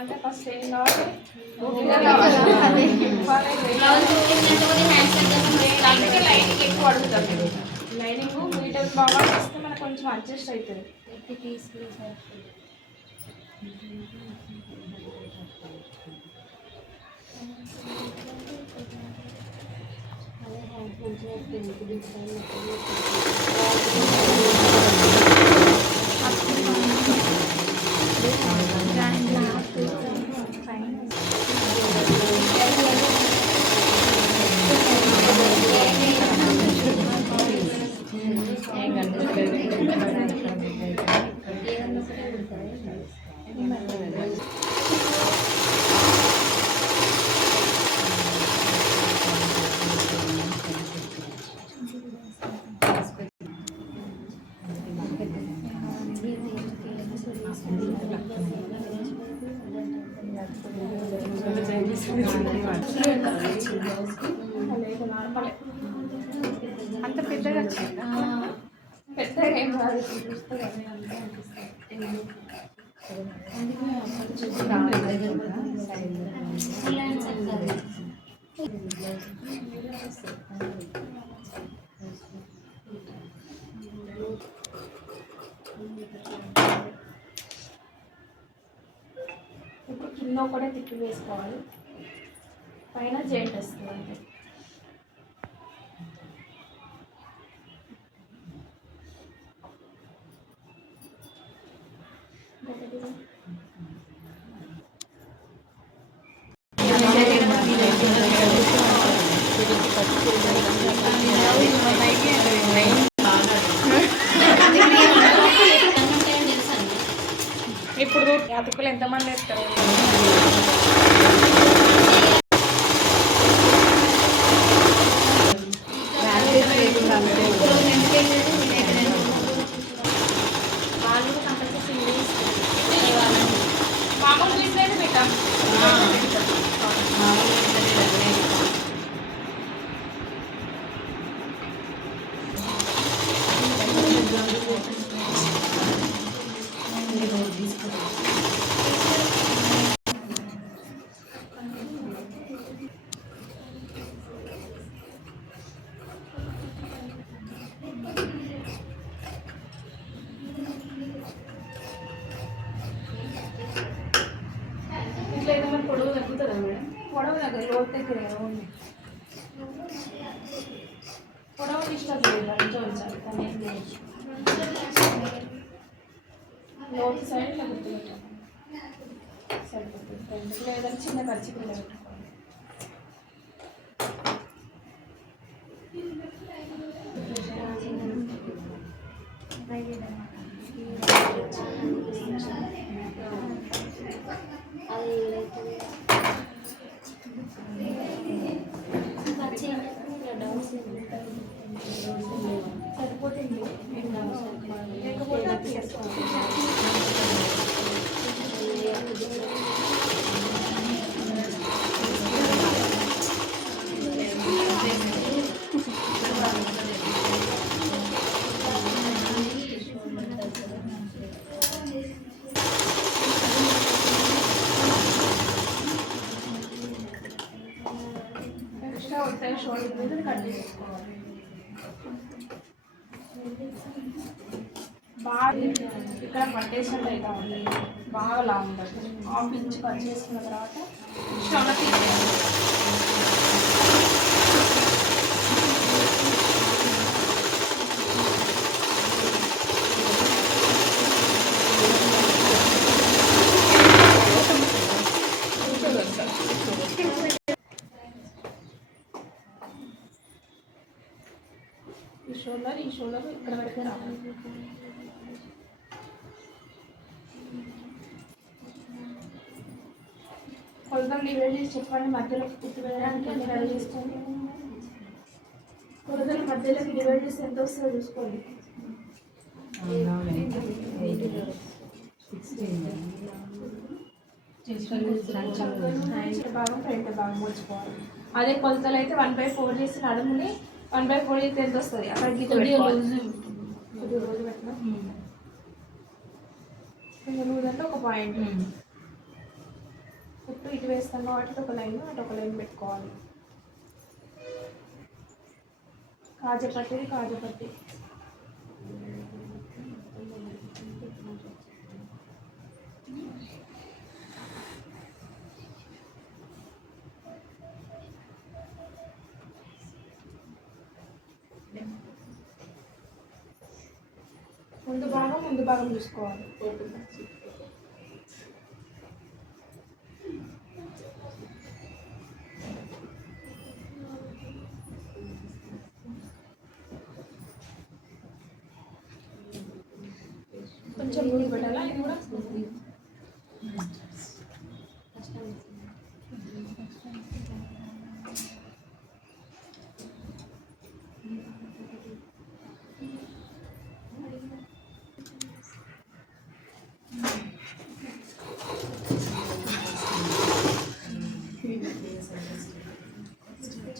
అంటే ఫస్ట్ ఏం కావాలి లైనింగ్ ఎక్కువ అడుగుతాం లైనింగ్ మీటర్ బాగా వస్తే మనకు కొంచెం అడ్జస్ట్ అవుతుంది అంత పెద్దగా పెద్దగా ఏం రాదు ఇప్పుడు కింద కూడా తిప్పి వేసుకోవాలి పైన జాయింట్ వస్తుంది అంతే ఇప్పుడు అతుకులు ఎంతమంది వేస్తారు మామూలు పీస్ పెట్టాం ఇట్లా ఏదైనా పొడవు తగ్గుతుందా మేడం పొడవు దగ్గర లోతు దగ్గర ఉంది పొడవు ఇష్టం లేదు ఇంట్లో ఉంచాలి కానీ ఏం లేదు లోతు సైడ్ ఇట్లా గుర్తుపెట్టాలి సరిపోతుంది లేదంటే చిన్న ఖర్చు కూడా పెట్టుకోవాలి సరిపోతుంది లేకపోతే ఎక్స్ట్రా వస్తాయి షోల్డర్ మీద కట్ చేసుకోవాలి బాగా ఇక్కడ పట్టేసినట్టు అయితే ఉంది బాగా లాంగ్ ఉంటుంది హాఫ్ ఇంచ్ కట్ చేసుకున్న తర్వాత షోల్డర్ తీసేయాలి ఈ షోల్డర్ ఇక్కడ పెడితే రావాలి కొలతలు డివైడ్ చేసి చెప్పండి మధ్యలో కుట్టు వేయడానికి రెడీ చేసుకోండి కొలతలు మధ్యలోకి డివైడ్ చేసి ఎంత వస్తుందో చూసుకోండి భాగం ఫ్రంట్ భాగం మోచుకోవాలి అదే కొలతలు అయితే 1/4 చేసి నడుముని 1/4 అయితే ఎంత వస్తుంది అక్కడ గీత రోజు పెట్టినా లూజ్ అంటే ఒక పాయింట్ చుట్టూ ఇటు వేస్తాం కాబట్టి ఒక లైన్ అటు ఒక లైన్ పెట్టుకోవాలి. కాజపట్టి కాజపట్టి ముందు భాగం చూసుకోవాలి. కొంచెం లూజ్ పెట్టాలా ఇది కూడా.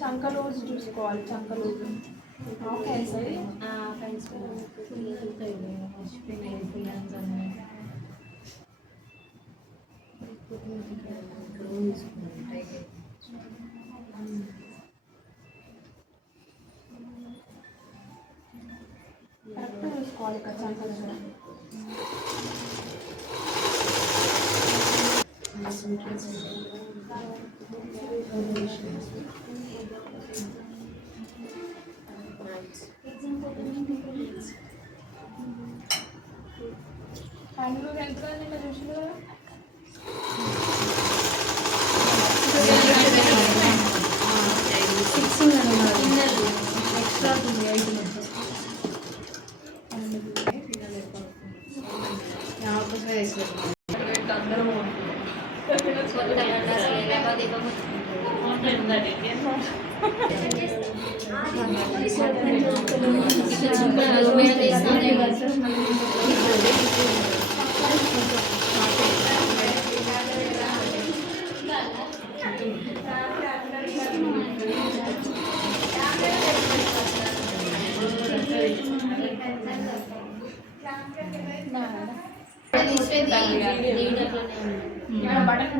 చంక లూజ్ చూసుకోవాలి. చంక లూజ్ ఓకే సరే. కరెక్ట్ చూసుకోవాలి ఇక్కడ చంక కూడా. పండ్లు ఎంత చూసిన కదా. Extra button